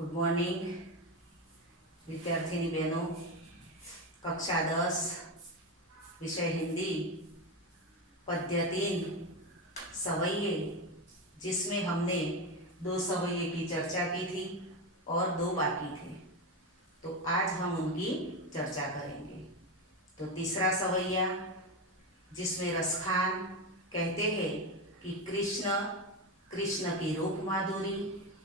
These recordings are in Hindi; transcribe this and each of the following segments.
गुड मॉर्निंग विद्यार्थिनी बहनों। कक्षा 10 विषय हिंदी पद्य 3 सवैये, जिसमें हमने 2 सवैये की चर्चा की थी और 2 बाकी थे, तो आज हम उनकी चर्चा करेंगे। तो तीसरा सवैया, जिसमें रसखान कहते हैं कि कृष्ण, कृष्ण की रूप माधुरी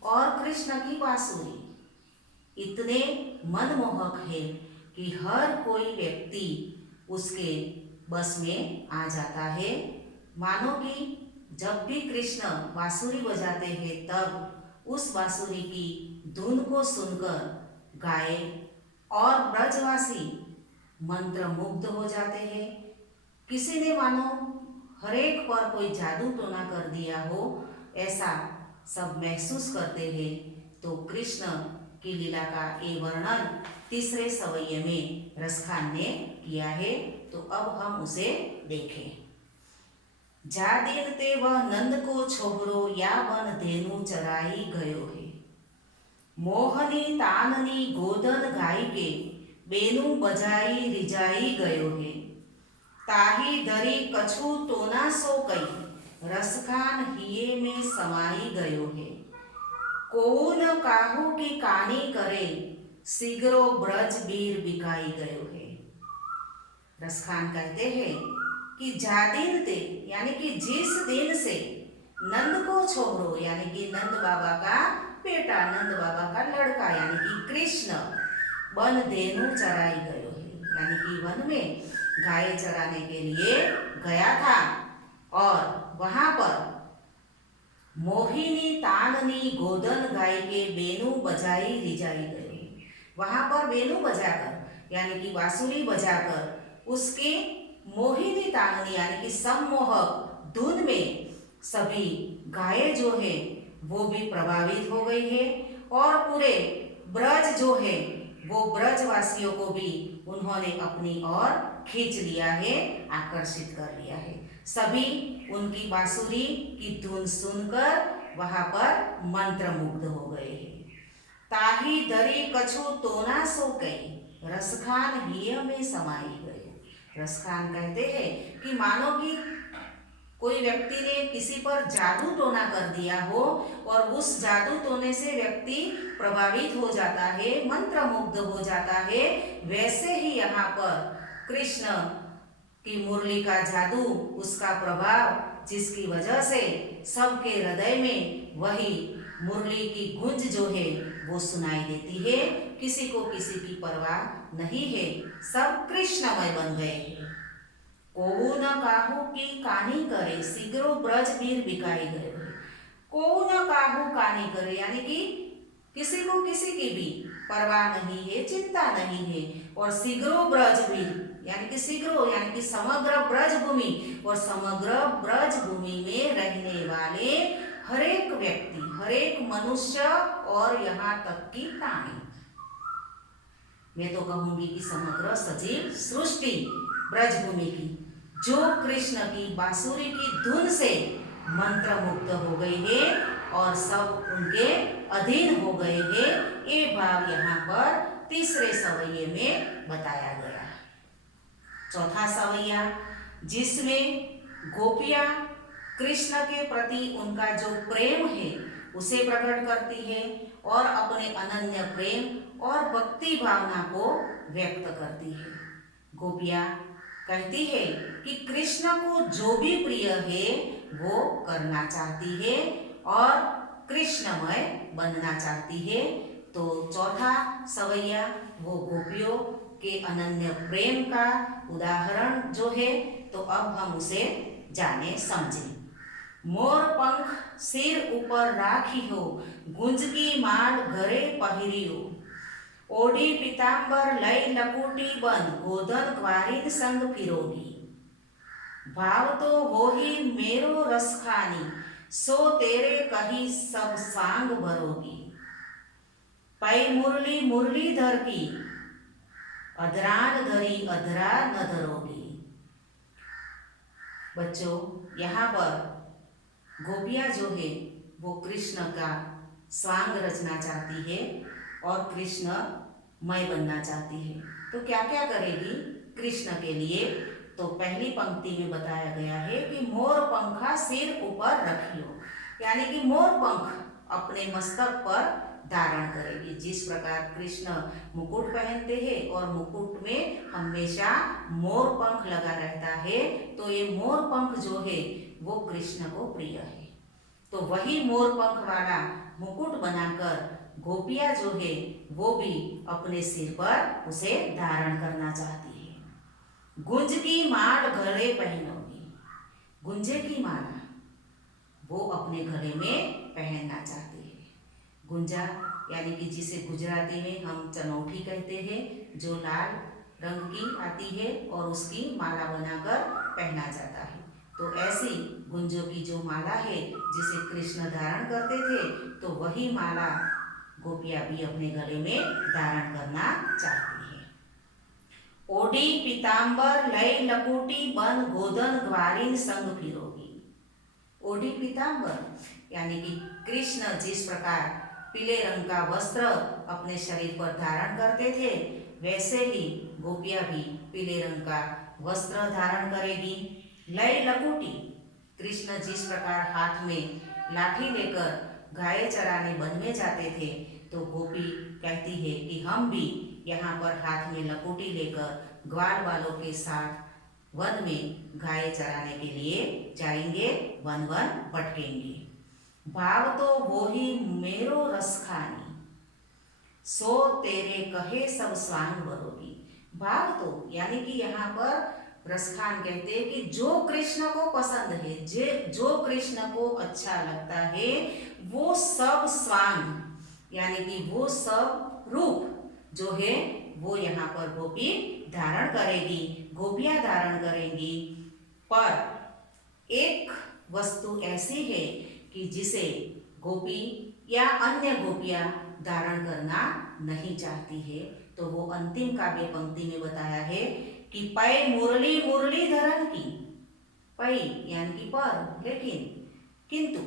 और कृष्ण की बांसुरी इतने मनमोहक है कि हर कोई व्यक्ति उसके बस में आ जाता है। मानो कि जब भी कृष्ण बांसुरी बजाते हैं तब उस बांसुरी की धुन को सुनकर गाए और ब्रजवासी मंत्रमुग्ध हो जाते हैं। किसी ने मानो हर एक पर कोई जादू टोना कर दिया हो, ऐसा सब महसूस करते हैं। तो कृष्ण की लीला का ये वर्णन तीसरे सवैये में रसखान ने किया है, तो अब हम उसे देखें। जा दिन ते वह नंद को छोहरो या बन धेनु चराई गयो है। मोहनी ताननी गोदन गाय के बेनु बजाई रिजाई गयो है। ताही धरी कछु टोना सो कई रसखान हिये में समाई गयो है। कोऊ न काहू की कानी करे सिगरो ब्रज बीर बिकाई गयो है। रसखान कहते हैं कि जादिन ते यानी कि जिस दिन से नंद को छोरो यानी कि नंद बाबा का बेटा, नंद बाबा का लड़का यानी कि कृष्ण वन धेनु चराई गयो है, यानी कि वन में गाय चराने के लिए गया था और वहां पर मोहिनी ताननी गोदन गाय के बेनु बजाई रिजाई गए। वहां पर बेनु बजाकर यानी कि बांसुरी बजाकर उसके मोहिनी ताननी यानी कि सम्मोहक धुन में सभी गायें जो है वो भी प्रभावित हो गई है और पूरे ब्रज जो है वो ब्रजवासियों को भी उन्होंने अपनी ओर खींच लिया है, आकर्षित कर लिया है। सभी उनकी बांसुरी की धुन सुनकर वहां पर मंत्रमुग्ध हो गए हैं। ताही दरी कछु तोना सो कई रसखान हिय में समाई गए। रसखान कहते हैं कि मानो कि कोई व्यक्ति ने किसी पर जादू टोना कर दिया हो और उस जादू टोने से व्यक्ति प्रभावित हो जाता है, मंत्रमुग्ध हो जाता है, वैसे ही यहाँ पर कृष्ण की मुरली का जादू, उसका प्रभाव, जिसकी वजह से सबके हृदय में वही मुरली की गूंज जो है वो सुनाई देती है। किसी को किसी की परवाह नहीं है, सब कृष्णमय बन गए हैं। कोऊ न काहू की कानी करे सिगरो ब्रज बीर बिकाई गए। कोऊ न काहू कानी करे यानी कि किसी को किसी की भी परवाह नहीं है, चिंता नहीं है। और सिगरो ब्रज बीर यानी कि सिगरो यानी कि समग्र ब्रज भूमि, और समग्र ब्रज भूमि में रहने वाले हर एक व्यक्ति, हर एक मनुष्य और यहाँ तक कि प्राणी, मैं तो कहूंगी कि समग्र सजीव सृष्टि ब्रजभूमि की जो कृष्ण की बांसुरी की धुन से मंत्रमुग्ध हो गई है और सब उनके अधीन हो गए हैं, ये भाव यहाँ पर तीसरे सवैये में बताया गया। चौथा सवैया, जिसमें गोपियां कृष्ण के प्रति उनका जो प्रेम है उसे प्रकट करती है और अपने अनन्य प्रेम और भक्ति भावना को व्यक्त करती है। गोपियां कहती है कि कृष्ण को जो भी प्रिय है वो करना चाहती है और कृष्णमय बनना चाहती है। तो चौथा सवैया वो गोपियों के अनन्य प्रेम का उदाहरण जो है, तो अब हम उसे जाने समझें। मोर पंख सिर ऊपर राखी हो गुंजकी माल घरे पहिरियो। ओढ़ी पीताम्बर लई लकुटी बन गोदन ग्वारिन संग फिरोगी। भाव तो वो ही मेरो रसखानी सो तेरे कही सब सांग भरोगी। पै मुरली मुरलीधर की अधरान धरी अधरा न धरोगी। बच्चों, यहाँ पर गोपियां जो है वो कृष्ण का स्वांग रचना चाहती है और कृष्णमय बनना चाहती है, तो क्या क्या करेगी कृष्ण के लिए? तो पहली पंक्ति में बताया गया है कि मोर पंखा सिर ऊपर रखियो, यानी कि मोर पंख अपने मस्तक पर धारण करेगी। जिस प्रकार कृष्ण मुकुट पहनते हैं और मुकुट में हमेशा मोर पंख लगा रहता है, तो ये मोर पंख जो है वो कृष्ण को प्रिय है। तो वही मोर पंख वाला मुकुट बनाकर गोपियां जो है वो भी अपने सिर पर उसे धारण करना चाहती है। गुंज की माल गले पहनोगी, गुंजे की माला वो अपने गले में पहनना चाहती है। गुंजा यानी कि जिसे गुजराती में हम चनौठी कहते हैं, जो लाल रंग की आती है और उसकी माला बनाकर पहना जाता है। तो ऐसी गुंजों की जो माला है जिसे कृष्ण धारण करते थे, तो वही माला गोपियां भी अपने गले में धारण करना चाहती है। ओढ़ी पीताम्बर लय लकुटी बन गोदन ग्वारीन संग फिरोगी। ओढ़ी पीताम्बर यानी कि कृष्ण जिस प्रकार पीले रंग का वस्त्र अपने शरीर पर धारण करते थे, वैसे ही गोपियां भी पीले रंग का वस्त्र धारण करेगी। लय लकुटी, कृष्ण जिस प्रकार हाथ में लाठी लेकर गाय चराने वन में जाते थे, तो गोपी कहती है कि हम भी यहाँ पर हाथ में लकुटी लेकर ग्वाल वालों के साथ वन में गाय चराने के लिए जाएंगे, वन वन भटकेंगे। भाव तो वो ही मेरो रस खानी, सो तेरे कहे सब स्वांग बरोगी। भाव तो यानी कि यहाँ पर रसखान कहते हैं कि जो कृष्ण को पसंद है, जो कृष्ण को अच्छा लगता है, वो सब स्वांग यानी कि वो सब रूप जो है वो यहाँ पर गोपी धारण करेगी, गोपियां धारण करेंगी। पर एक वस्तु ऐसी है कि जिसे गोपी या अन्य गोपियां धारण करना नहीं चाहती है, तो वो अंतिम काव्य पंक्ति में बताया है कि पै मुरली मुरलीधरन की, पै यानी कि पर, लेकिन, किंतु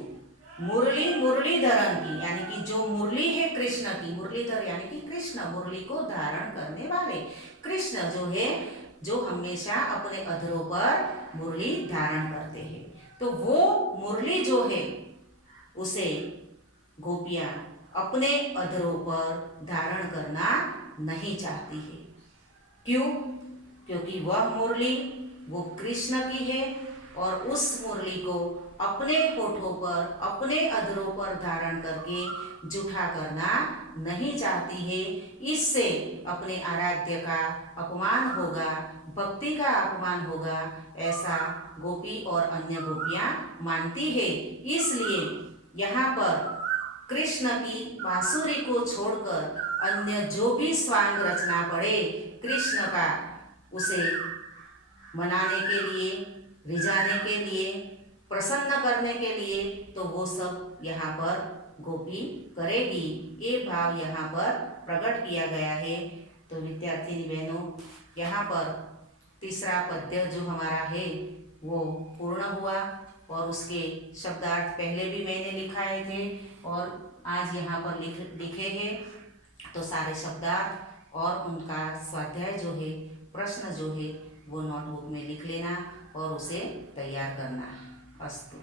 मुरली मुरलीधरन की यानी कि जो मुरली है कृष्ण की, मुरलीधर यानी कि कृष्ण, मुरली को धारण करने वाले कृष्ण जो है, जो हमेशा अपने अधरों पर मुरली धारण करते हैं, तो वो मुरली जो है उसे गोपियां अपने अधरों पर धारण करना नहीं चाहती है। क्यों? क्योंकि वह मुरली वो कृष्ण की है और उस मुरली को अपने होठों पर, अपने अधरों पर धारण करके जूठा करना नहीं चाहती है। इससे अपने आराध्य का अपमान होगा, भक्ति का अपमान होगा, ऐसा गोपी और अन्य गोपियां मानती है। इसलिए यहाँ पर कृष्ण की बांसुरी को छोड़कर अन्य जो भी स्वांग रचना पड़े कृष्ण का, उसे मनाने के लिए, रिझाने के लिए, प्रसन्न करने के लिए, तो वो सब यहाँ पर गोपी करेगी। ये भाव यहाँ पर प्रकट किया गया है। तो विद्यार्थिनी बहनों, यहाँ पर तीसरा पद्य जो हमारा है वो पूर्ण हुआ और उसके शब्दार्थ पहले भी मैंने लिखाए थे और आज यहाँ पर लिखे हैं। तो सारे शब्दार्थ और उनका स्वाध्याय जो है, प्रश्न जो है, वो नोटबुक में लिख लेना और उसे तैयार करना है। अस्तु।